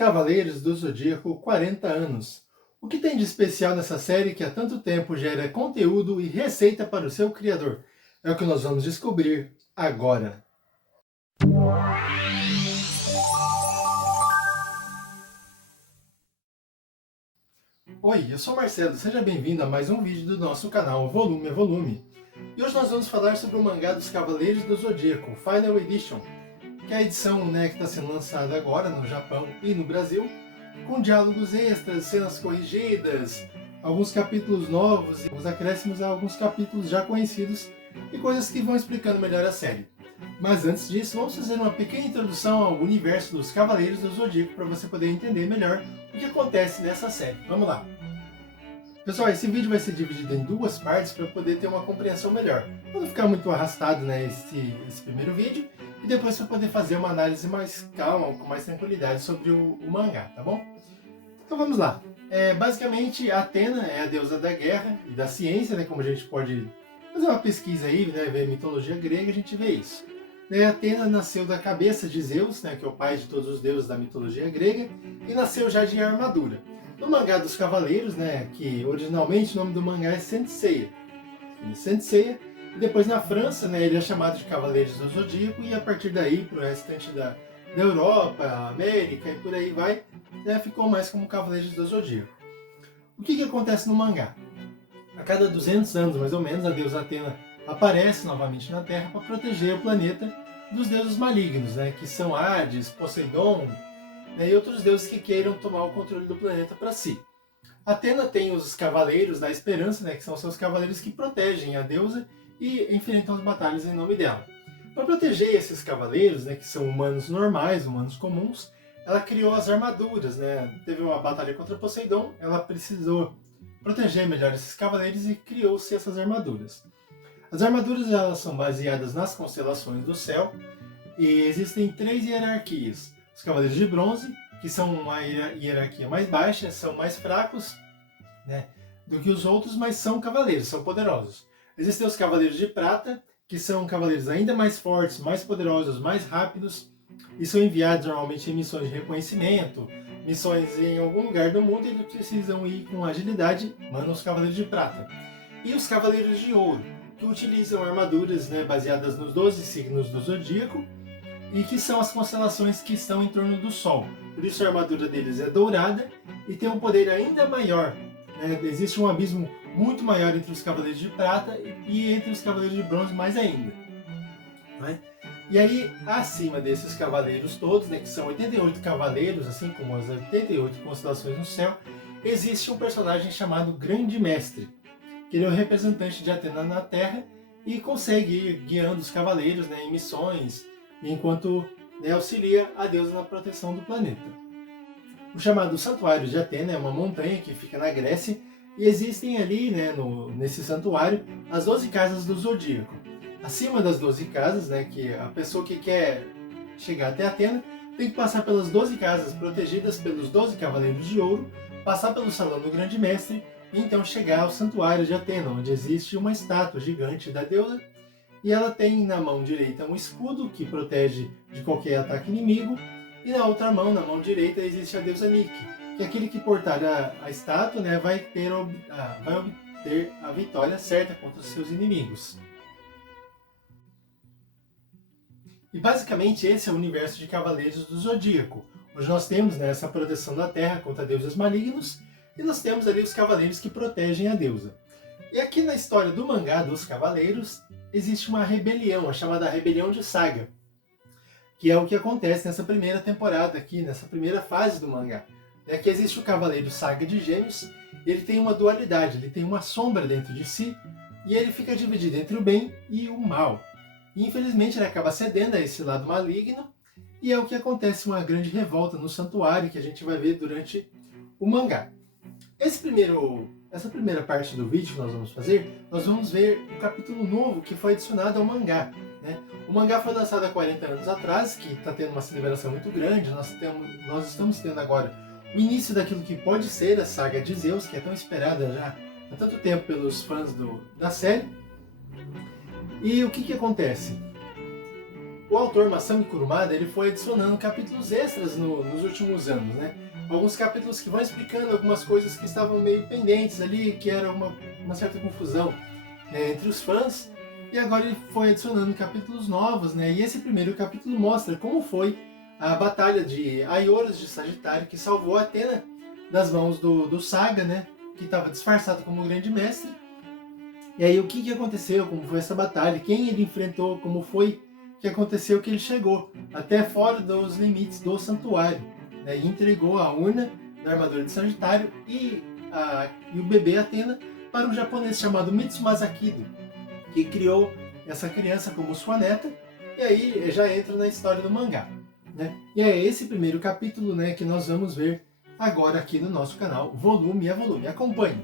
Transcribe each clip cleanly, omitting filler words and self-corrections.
Cavaleiros do Zodíaco 40 anos. O que tem de especial nessa série que há tanto tempo gera conteúdo e receita para o seu criador? É o que nós vamos descobrir agora. Oi, eu sou Marcelo, seja bem-vindo a mais um vídeo do nosso canal Volume a Volume. E hoje nós vamos falar sobre o mangá dos Cavaleiros do Zodíaco, Final Edition, que é a edição que está sendo lançada agora no Japão e no Brasil, com diálogos extras, cenas corrigidas, alguns capítulos novos, os acréscimos a alguns capítulos já conhecidos e coisas que vão explicando melhor a série. Mas antes disso, vamos fazer uma pequena introdução ao universo dos Cavaleiros do Zodíaco para você poder entender melhor o que acontece nessa série. Vamos lá! Pessoal, esse vídeo vai ser dividido em duas partes para poder ter uma compreensão melhor. Para não ficar muito arrastado, esse primeiro vídeo, e depois para poder fazer uma análise mais calma, com mais tranquilidade sobre o mangá, tá bom? Então vamos lá. Basicamente, a Athena é a deusa da guerra e da ciência, como a gente pode fazer uma pesquisa aí, ver a mitologia grega, a gente vê isso. A Athena nasceu da cabeça de Zeus, que é o pai de todos os deuses da mitologia grega, e nasceu já de armadura. No mangá dos Cavaleiros, que originalmente o nome do mangá é Saint Seiya. E depois na França, ele é chamado de Cavaleiros do Zodíaco, e a partir daí, para o restante da Europa, América e por aí vai, ficou mais como Cavaleiros do Zodíaco. O que acontece no mangá? A cada 200 anos, mais ou menos, a deusa Athena aparece novamente na Terra para proteger o planeta dos deuses malignos, que são Hades, Poseidon, e outros deuses que queiram tomar o controle do planeta para si. Athena tem os Cavaleiros da Esperança, que são seus cavaleiros que protegem a deusa e enfrentam as batalhas em nome dela. Para proteger esses cavaleiros, que são humanos normais, humanos comuns, ela criou as armaduras. Teve uma batalha contra Poseidon, ela precisou proteger melhor esses cavaleiros e criou-se essas armaduras. As armaduras elas são baseadas nas constelações do céu e existem 3 hierarquias. Os Cavaleiros de Bronze, que são uma hierarquia mais baixa, são mais fracos do que os outros, mas são cavaleiros, são poderosos. Existem os Cavaleiros de Prata, que são cavaleiros ainda mais fortes, mais poderosos, mais rápidos, e são enviados normalmente em missões de reconhecimento, missões em algum lugar do mundo, e eles precisam ir com agilidade, mandam os Cavaleiros de Prata. E os Cavaleiros de Ouro, que utilizam armaduras baseadas nos 12 signos do Zodíaco, e que são as constelações que estão em torno do Sol. Por isso a armadura deles é dourada e tem um poder ainda maior. Existe um abismo muito maior entre os Cavaleiros de Prata e entre os Cavaleiros de Bronze mais ainda. E aí, acima desses cavaleiros todos, que são 88 cavaleiros, assim como as 88 constelações no céu, existe um personagem chamado Grande Mestre, que ele é o representante de Athena na Terra e consegue ir guiando os cavaleiros em missões, enquanto auxilia a deusa na proteção do planeta. O chamado Santuário de Athena é uma montanha que fica na Grécia, e existem ali, nesse santuário, as 12 casas do Zodíaco. Acima das 12 casas, que a pessoa que quer chegar até Athena tem que passar pelas 12 casas protegidas pelos 12 Cavaleiros de Ouro, passar pelo Salão do Grande Mestre e então chegar ao Santuário de Athena, onde existe uma estátua gigante da deusa, e ela tem na mão direita um escudo que protege de qualquer ataque inimigo, e na outra mão, na mão direita, existe a deusa Nike, que é aquele que portar a estátua vai obter a vitória certa contra os seus inimigos. E basicamente esse é o universo de Cavaleiros do Zodíaco, onde nós temos essa proteção da Terra contra deuses malignos, e nós temos ali os cavaleiros que protegem a deusa. E aqui na história do mangá dos Cavaleiros, existe uma rebelião, a chamada Rebelião de Saga, que é o que acontece nessa primeira temporada aqui, nessa primeira fase do mangá. Que existe o Cavaleiro Saga de Gêmeos, e ele tem uma dualidade, ele tem uma sombra dentro de si, e ele fica dividido entre o bem e o mal. E infelizmente ele acaba cedendo a esse lado maligno, e é o que acontece, uma grande revolta no santuário, que a gente vai ver durante o mangá. Essa primeira parte do vídeo que nós vamos fazer, nós vamos ver um capítulo novo que foi adicionado ao mangá. O mangá foi lançado há 40 anos atrás, que está tendo uma celebração muito grande. Nós estamos tendo agora o início daquilo que pode ser a saga de Zeus, que é tão esperada já há tanto tempo pelos fãs da série. E o que acontece? o autor Masami Kurumada ele foi adicionando capítulos extras nos últimos anos, né? Alguns capítulos que vão explicando algumas coisas que estavam meio pendentes ali, que era uma certa confusão, né, entre os fãs. E agora ele foi adicionando capítulos novos, né? E esse primeiro capítulo mostra como foi a batalha de Aioros de Sagitário, que salvou Athena das mãos do Saga, né? Que estava disfarçado como grande mestre. E aí o que aconteceu, como foi essa batalha, quem ele enfrentou, como foi que aconteceu que ele chegou até fora dos limites do santuário, né? E entregou a urna da armadura de Sagitário e o bebê Athena para um japonês chamado Mitsumasa Kido, que criou essa criança como sua neta, e aí já entra na história do mangá, né? E é esse primeiro capítulo, né, que nós vamos ver agora aqui no nosso canal, volume a volume. Acompanhe!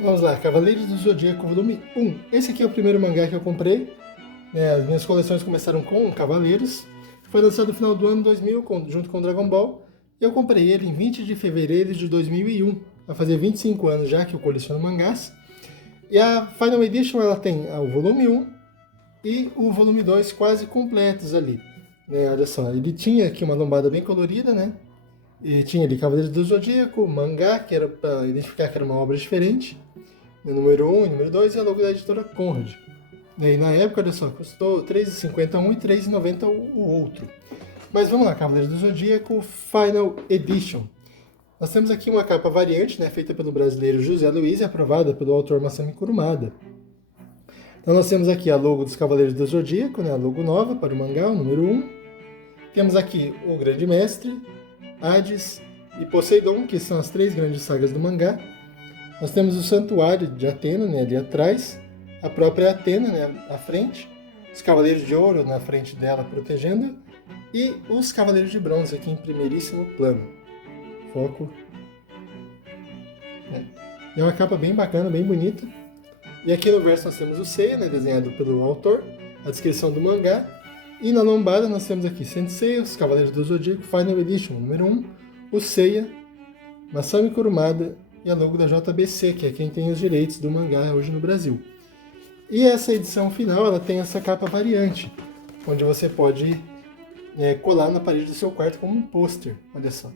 Vamos lá, Cavaleiros do Zodíaco, volume 1. Esse aqui é o primeiro mangá que eu comprei, né? As minhas coleções começaram com Cavaleiros. Foi lançado no final do ano 2000, junto com Dragon Ball. Eu comprei ele em 20 de fevereiro de 2001. Vai fazer 25 anos já que eu coleciono mangás. E a Final Edition ela tem o volume 1 e o volume 2 quase completos ali, né? Olha só, ele tinha aqui uma lombada bem colorida, né? E tinha ali Cavaleiros do Zodíaco, mangá, que era para identificar que era uma obra diferente, né? Número 1 e número 2, e a logo da editora Conrad. E na época, olha só, custou R$ 3,50 um e R$ 3,90 o outro. Mas vamos lá, Cavaleiros do Zodíaco Final Edition. Nós temos aqui uma capa variante, né, feita pelo brasileiro José Luiz e aprovada pelo autor Masami Kurumada. Então nós temos aqui a logo dos Cavaleiros do Zodíaco, né, a logo nova para o mangá, o número 1. Temos aqui o Grande Mestre, Hades e Poseidon, que são as 3 grandes sagas do mangá. Nós temos o Santuário de Atena, né, ali atrás, a própria Atena, né, à frente, os Cavaleiros de Ouro na frente dela protegendo, e os Cavaleiros de Bronze aqui em primeiríssimo plano. Foco. É uma capa bem bacana, bem bonita. E aqui no verso nós temos o Seiya, né, desenhado pelo autor, a descrição do mangá. E na lombada nós temos aqui Sensei, os Cavaleiros do Zodíaco, Final Edition, número 1, o Seiya, Masami Kurumada e a logo da JBC, que é quem tem os direitos do mangá hoje no Brasil. E essa edição final ela tem essa capa variante, onde você pode colar na parede do seu quarto como um pôster, olha só.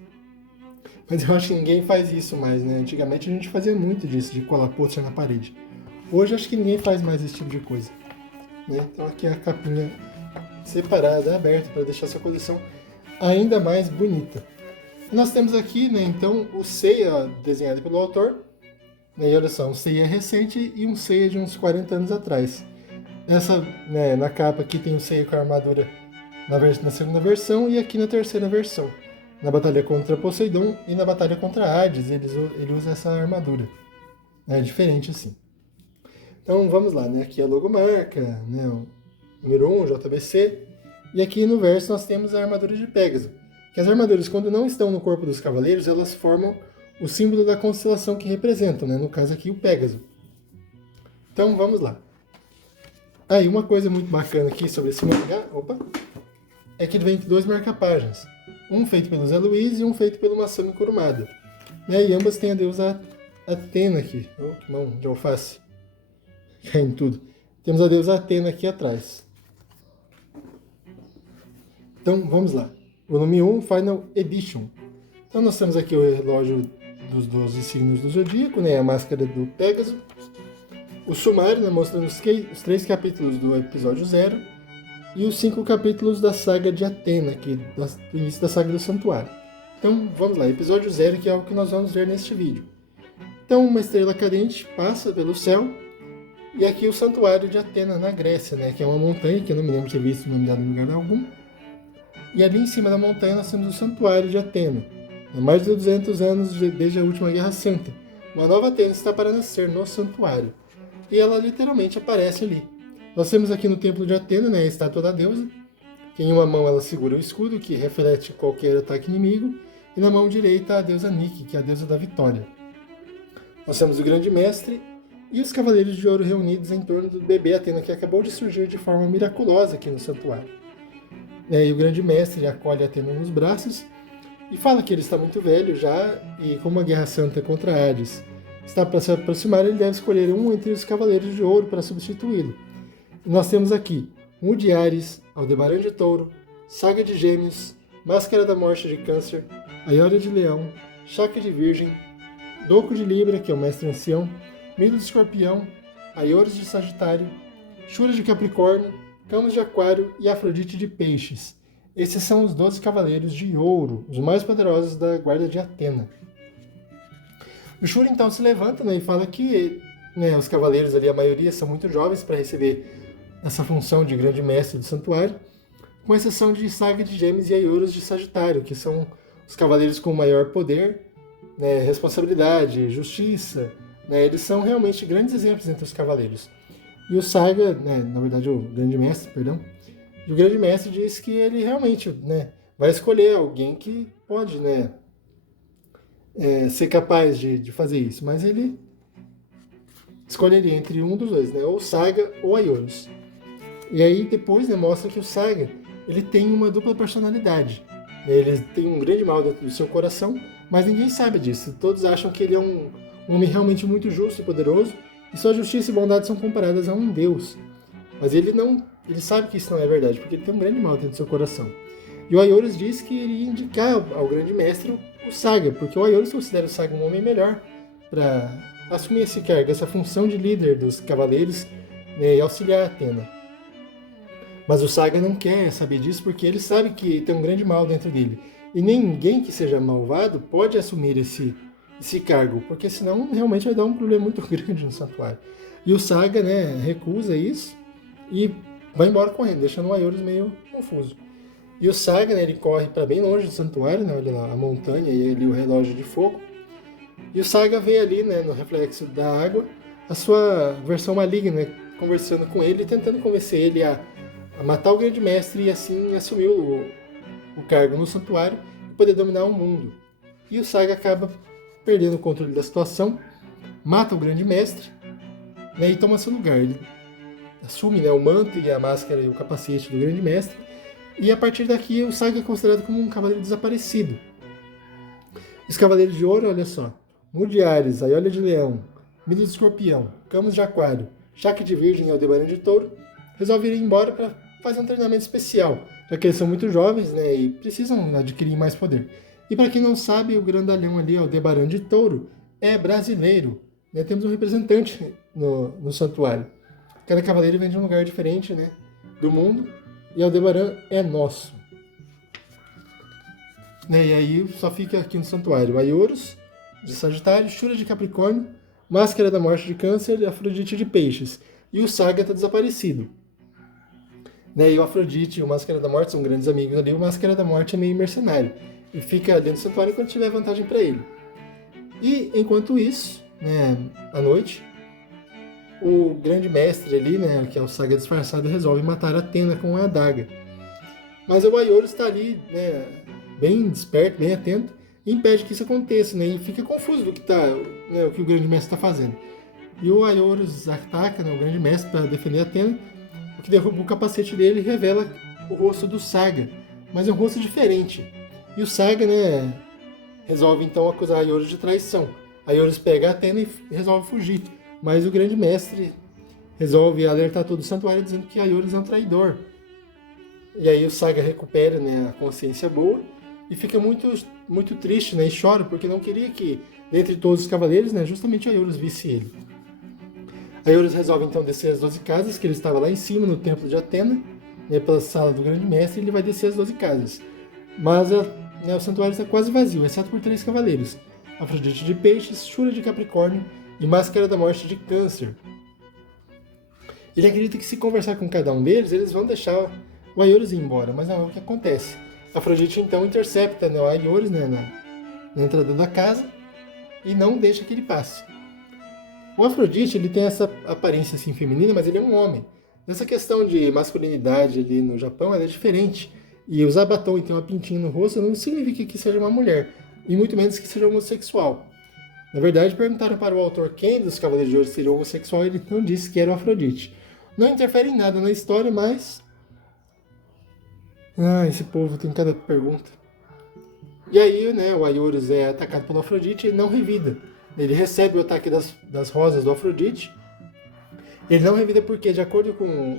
Mas eu acho que ninguém faz isso mais, né? Antigamente a gente fazia muito disso, de colar pôster na parede. Hoje acho que ninguém faz mais esse tipo de coisa, né? Então aqui é a capinha separada, aberta, para deixar sua coleção ainda mais bonita. E nós temos aqui, né, então, o Seiya desenhado pelo autor, né, e olha só, um Seiya recente e um Seiya de uns 40 anos atrás. Né, na capa aqui tem o Seiya com a armadura na segunda versão e aqui na terceira versão. Na batalha contra Poseidon e na batalha contra Hades, ele usa essa armadura. É diferente assim. Então vamos lá, né? Aqui a logomarca, né? O número 1, JBC. E aqui no verso nós temos a armadura de Pégaso. Que as armaduras, quando não estão no corpo dos cavaleiros, elas formam o símbolo da constelação que representam, né? No caso aqui o Pégaso. Então vamos lá. Aí uma coisa muito bacana aqui sobre esse mangá, é que ele vem com 2 marca-páginas. Um feito pelo Zé Luiz e um feito pelo Masami Kurumada. E ambas têm a deusa Atena aqui. Oh, que mão de alface. Cai em tudo. Temos a deusa Atena aqui atrás. Então, vamos lá. Volume 1, Final Edition. Então, nós temos aqui o relógio dos 12 signos do Zodíaco, né? A máscara do Pégaso. O sumário, né? Mostrando os 3 capítulos do episódio 0. E os 5 capítulos da saga de Atena, aqui, do início da saga do Santuário. Então, vamos lá, episódio 0, que é o que nós vamos ver neste vídeo. Então, uma estrela cadente passa pelo céu, e aqui o Santuário de Atena, na Grécia, né, que é uma montanha, que eu não me lembro de ter visto o nome dela em lugar algum. E ali em cima da montanha nós temos o Santuário de Atena. Há mais de 200 anos desde a última Guerra Santa. Uma nova Atena está para nascer no Santuário. E ela literalmente aparece ali. Nós temos aqui no Templo de Atena, né, a estátua da deusa, que em uma mão ela segura o escudo, que reflete qualquer ataque inimigo, e na mão direita a deusa Nike, que é a deusa da vitória. Nós temos o Grande Mestre e os Cavaleiros de Ouro reunidos em torno do bebê Atena, que acabou de surgir de forma miraculosa aqui no santuário. E o Grande Mestre acolhe Atena nos braços e fala que ele está muito velho já, e como a Guerra Santa contra Hades está para se aproximar, ele deve escolher um entre os Cavaleiros de Ouro para substituí-lo. Nós temos aqui Mude Ares, Aldebaran de Touro, Saga de Gêmeos, Máscara da Morte de Câncer, Aiora de Leão, Chakra de Virgem, Doco de Libra, que é o Mestre Ancião, Milo de Escorpião, Aioros de Sagitário, Shura de Capricórnio, Camus de Aquário e Afrodite de Peixes. Esses são os 12 cavaleiros de ouro, os mais poderosos da guarda de Atena. O Shura então se levanta, né, e fala que, né, os cavaleiros ali, a maioria, são muito jovens para receber essa função de grande mestre do santuário, com exceção de Saga de Gêmeos e Aioros de Sagitário, que são os cavaleiros com maior poder, né, responsabilidade, justiça, né, eles são realmente grandes exemplos entre os cavaleiros. E o Saga, né, na verdade o grande mestre, perdão, e o grande mestre diz que ele realmente, né, vai escolher alguém que pode, né, ser capaz de fazer isso, mas ele escolheria entre um dos dois, né, ou Saga ou Aioros. E aí depois, né, mostra que o Saga ele tem uma dupla personalidade. Ele tem um grande mal dentro do seu coração, mas ninguém sabe disso. Todos acham que ele é um homem realmente muito justo e poderoso, e sua justiça e bondade são comparadas a um deus. Mas ele sabe que isso não é verdade, porque ele tem um grande mal dentro do seu coração. E o Aioros diz que ele ia indicar ao grande mestre o Saga, porque o Aioros considera o Saga um homem melhor para assumir esse cargo, essa função de líder dos cavaleiros, né, e auxiliar a Atena. Mas o Saga não quer saber disso porque ele sabe que tem um grande mal dentro dele. E ninguém que seja malvado pode assumir esse cargo, porque senão realmente vai dar um problema muito grande no santuário. E o Saga, né, recusa isso e vai embora correndo, deixando o Aioros meio confuso. E o Saga, né, ele corre para bem longe do santuário, né, olha lá, a montanha e ali o relógio de fogo. E o Saga vê ali, né, no reflexo da água, a sua versão maligna, né, conversando com ele e tentando convencer ele a matar o grande mestre e assim assumir o cargo no santuário e poder dominar o mundo. E o Saga acaba perdendo o controle da situação, mata o grande mestre, né, e toma seu lugar. Ele assume, né, o manto e a máscara e o capacete do grande mestre, e a partir daqui o Saga é considerado como um cavaleiro desaparecido. Os cavaleiros de ouro, olha só, Mude Ares, Aiora de Leão, Milo de Escorpião, Camus de Aquário, Chakra de Virgem e Aldebaran de Touro, resolveram ir embora para fazer um treinamento especial, já que eles são muito jovens, né, e precisam adquirir mais poder. E para quem não sabe, o grandalhão ali, Aldebaran de Touro, é brasileiro, né? Temos um representante no santuário. Cada cavaleiro vem de um lugar diferente, né, do mundo, e Aldebaran é nosso. Né, e aí só fica aqui no santuário Aioros de Sagitário, Shura de Capricórnio, Máscara da Morte de Câncer e Afrodite de Peixes. E o Saga está desaparecido. Né, e o Afrodite e o Máscara da Morte são grandes amigos ali. O Máscara da Morte é meio mercenário e fica dentro do santuário quando tiver vantagem para ele. E enquanto isso, né, à noite, o grande mestre ali, né, que é o Saga disfarçado, resolve matar a Atena com a adaga. Mas o Aioros está ali, né, bem desperto, bem atento, e impede que isso aconteça, né, e fica confuso do que né, o que o grande mestre está fazendo. E o Aioros ataca, né, o grande mestre para defender a Atena, o que derruba o capacete dele e revela o rosto do Saga, mas é um rosto diferente. E o Saga, né, resolve então acusar Aioros de traição. Aioros pega a Atena e resolve fugir, mas o grande mestre resolve alertar todo o santuário dizendo que Aioros é um traidor. E aí o Saga recupera, né, a consciência boa e fica muito, muito triste, né, e chora porque não queria que, dentre todos os cavaleiros, né, justamente Aioros visse ele. Aioros resolve então descer as 12 casas, que ele estava lá em cima no templo de Atena, né, pela sala do grande mestre, e ele vai descer as 12 casas. Mas né, o santuário está quase vazio, exceto por 3 cavaleiros: Afrodite de Peixes, Shura de Capricórnio e Máscara da Morte de Câncer. Ele acredita que se conversar com cada um deles, eles vão deixar o Aioros ir embora, mas não é o que acontece. Afrodite então intercepta, né, o Aioros, né, na entrada da casa e não deixa que ele passe. O Afrodite, ele tem essa aparência assim feminina, mas ele é um homem. Essa questão de masculinidade ali no Japão, ela é diferente. E usar batom e ter uma pintinha no rosto não significa que seja uma mulher, e muito menos que seja homossexual. Na verdade, perguntaram para o autor quem dos Cavaleiros de Ouro seria homossexual, e ele não disse que era o Afrodite. Não interfere em nada na história, mas... esse povo tem cada pergunta. E aí, né, o Aioros é atacado pelo Afrodite e não revida. Ele recebe o ataque das rosas do Afrodite. Ele não revida porque, de acordo com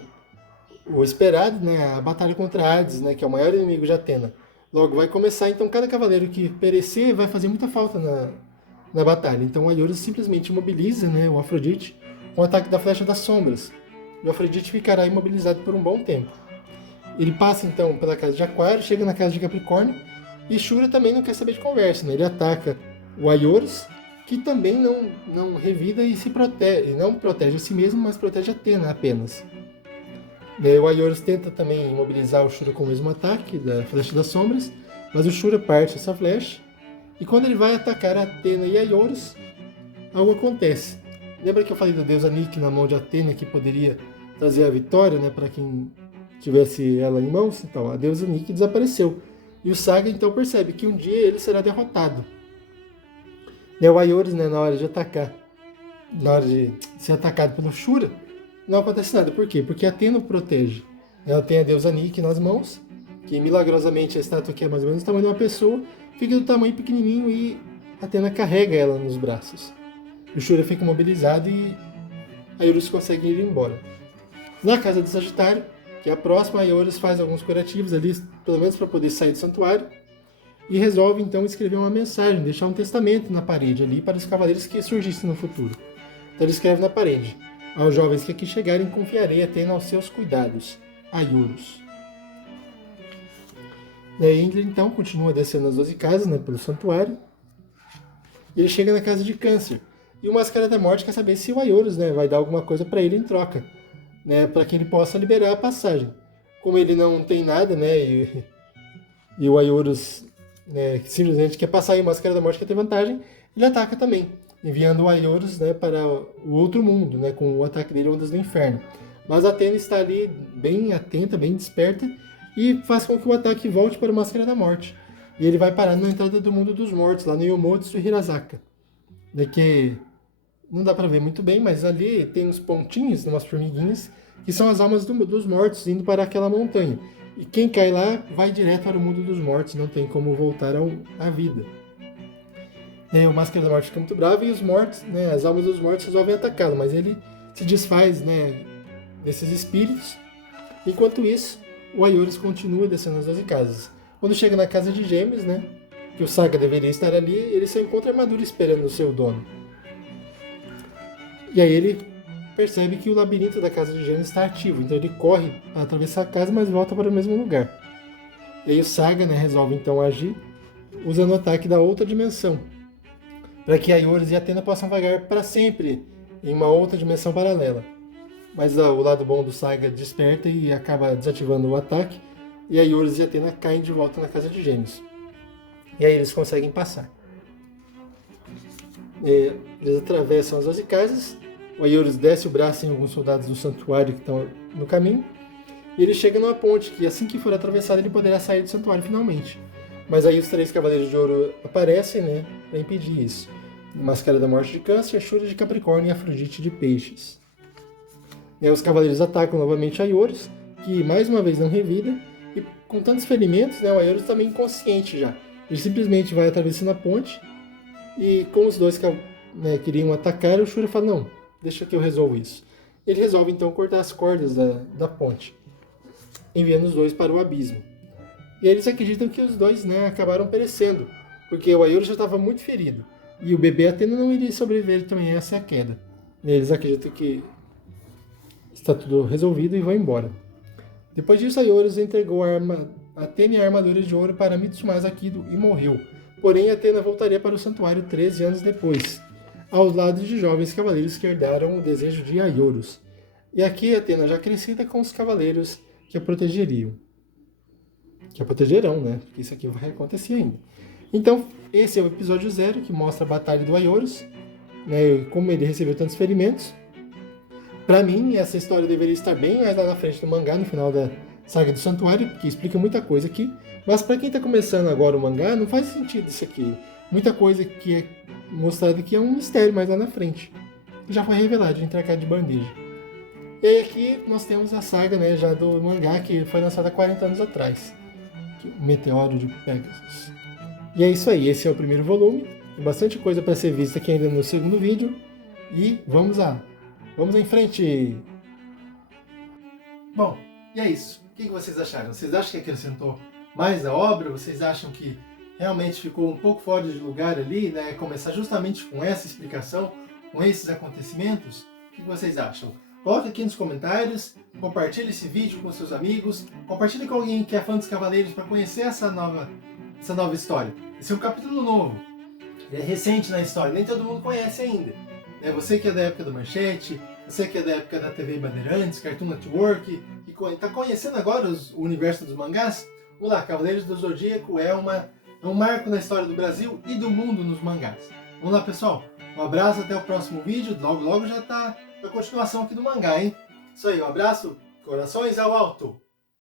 o esperado, né, a batalha contra Hades, né, que é o maior inimigo de Atena. Logo vai começar, então cada cavaleiro que perecer vai fazer muita falta na batalha. Então o Aiorus simplesmente imobiliza, né, o Afrodite com o ataque da Flecha das Sombras. E o Afrodite ficará imobilizado por um bom tempo. Ele passa então pela casa de Aquário, chega na casa de Capricórnio, e Shura também não quer saber de conversa, né? Ele ataca o Aiorus, que também não revida e se protege, não protege a si mesmo, mas protege Atena apenas. O Aiorus tenta também imobilizar o Shura com o mesmo ataque da Flecha das Sombras, mas o Shura parte essa flecha, e quando ele vai atacar Atena e Aiorus, algo acontece. Lembra que eu falei da deusa Nike na mão de Atena que poderia trazer a vitória, né, para quem tivesse ela em mãos? Então, a deusa Nike desapareceu. E o Saga então percebe que um dia ele será derrotado. O Aiorus, né, na hora de atacar, na hora de ser atacado pelo Shura, não acontece nada. Por quê? Porque Atena o protege. Ela tem a deusa Nike nas mãos, que milagrosamente a estátua, que é mais ou menos o tamanho de uma pessoa, fica do tamanho pequenininho e Atena carrega ela nos braços. O Shura fica imobilizado e Aiorus consegue ir embora. Na casa do Sagitário, que é a próxima, Aiorus faz alguns curativos ali, pelo menos para poder sair do santuário, e resolve então escrever uma mensagem, deixar um testamento na parede ali para os cavaleiros que surgissem no futuro. Então ele escreve na parede: aos jovens que aqui chegarem, confiarei Atena aos seus cuidados. Aiorus. E aí Indra então continua descendo as 12 casas, né, pelo santuário, e ele chega na casa de Câncer. E o Máscara da Morte quer saber se o Aiorus, né, vai dar alguma coisa para ele em troca, né, para que ele possa liberar a passagem. Como ele não tem nada, né, e o Aiorus, né, simplesmente quer passar e o Máscara da Morte quer ter vantagem, ele ataca também, enviando o Aiorus, né, para o outro mundo, né, com o ataque dele, Ondas do Inferno. Mas a Atena está ali bem atenta, bem desperta, e faz com que o ataque volte para o Máscara da Morte. E ele vai parar na entrada do mundo dos mortos, lá no Yomotsu Hirasaka. Que não dá para ver muito bem, mas ali tem uns pontinhos, umas formiguinhas, que são as almas dos mortos indo para aquela montanha. E quem cai lá vai direto para o mundo dos mortos, não tem como voltar à vida. O Máscara da Morte fica muito bravo e os mortos, né, as almas dos mortos resolvem atacá-lo, mas ele se desfaz, né, desses espíritos. Enquanto isso, o Aiorus continua descendo as 12 casas. Quando chega na casa de Gêmeos, né, que o Saga deveria estar ali, ele só encontra a armadura esperando o seu dono. E aí ele percebe que o labirinto da casa de Gêmeos está ativo, então ele corre para atravessar a casa, mas volta para o mesmo lugar. E aí o Saga, né, resolve então agir usando o ataque da outra dimensão, para que Aiorus e Atena possam vagar para sempre em uma outra dimensão paralela. Mas o lado bom do Saga desperta e acaba desativando o ataque, e Aiorus e Atena caem de volta na casa de Gêmeos. E aí eles conseguem passar. Eles atravessam as 12 casas, o Aiorus desce o braço em alguns soldados do santuário que estão no caminho, e ele chega numa ponte que assim que for atravessada ele poderá sair do santuário finalmente. Mas aí os 3 Cavaleiros de Ouro aparecem, né, para impedir isso. Máscara da Morte de Câncer, Shura de Capricórnio e Afrodite de Peixes. Os Cavaleiros atacam novamente Aiorus, que mais uma vez não revida, e com tantos ferimentos, né, o Aiorus está meio inconsciente já. Ele simplesmente vai atravessando a ponte, e como os dois, né, queriam atacar, o Shura fala: não, deixa que eu resolvo isso. Ele resolve então cortar as cordas da ponte, enviando os dois para o abismo. E eles acreditam que os dois, né, acabaram perecendo, porque o Aiorus já estava muito ferido, e o bebê Atena não iria sobreviver também a essa queda. E eles acreditam que está tudo resolvido e vão embora. Depois disso, Aiorus entregou a Atena e a armadura de ouro para Mitsumasa Kido e morreu. Porém, Atena voltaria para o santuário 13 anos depois, aos lados de jovens cavaleiros que herdaram o desejo de Aiorus. E aqui Atena já crescida com os cavaleiros que a protegeriam. Que a protegerão, né? Porque isso aqui vai acontecer ainda. Então, esse é o episódio 0, que mostra a batalha do Aiorus, né, como ele recebeu tantos ferimentos. Para mim, essa história deveria estar bem mais lá na frente do mangá, no final da Saga do Santuário, porque explica muita coisa aqui. Mas para quem está começando agora o mangá, não faz sentido isso aqui. Muita coisa que é mostrada aqui é um mistério mais lá na frente. Já foi revelado, entregar de bandeja. E aí aqui nós temos a saga, né, já do mangá, que foi lançada há 40 anos atrás. O Meteoro de Pegasus. E é isso aí, esse é o primeiro volume. Tem bastante coisa para ser vista aqui ainda no segundo vídeo. E vamos lá. Vamos em frente! Bom, E é isso. O que vocês acharam? Vocês acham que acrescentou mais à obra? Vocês acham que realmente ficou um pouco fora de lugar ali, né? Começar justamente com essa explicação, com esses acontecimentos? O que vocês acham? Coloque aqui nos comentários, compartilhe esse vídeo com seus amigos, compartilhe com alguém que é fã dos Cavaleiros para conhecer essa nova história. Esse é um capítulo novo, é recente na história, nem todo mundo conhece ainda. Você que é da época da Manchete, você que é da época da TV Bandeirantes, Cartoon Network, que está conhecendo agora o universo dos mangás, vamos lá, Cavaleiros do Zodíaco é um marco na história do Brasil e do mundo nos mangás. Vamos lá, pessoal, um abraço, até o próximo vídeo, logo já está a continuação aqui do mangá, hein? Isso aí, um abraço, corações ao alto!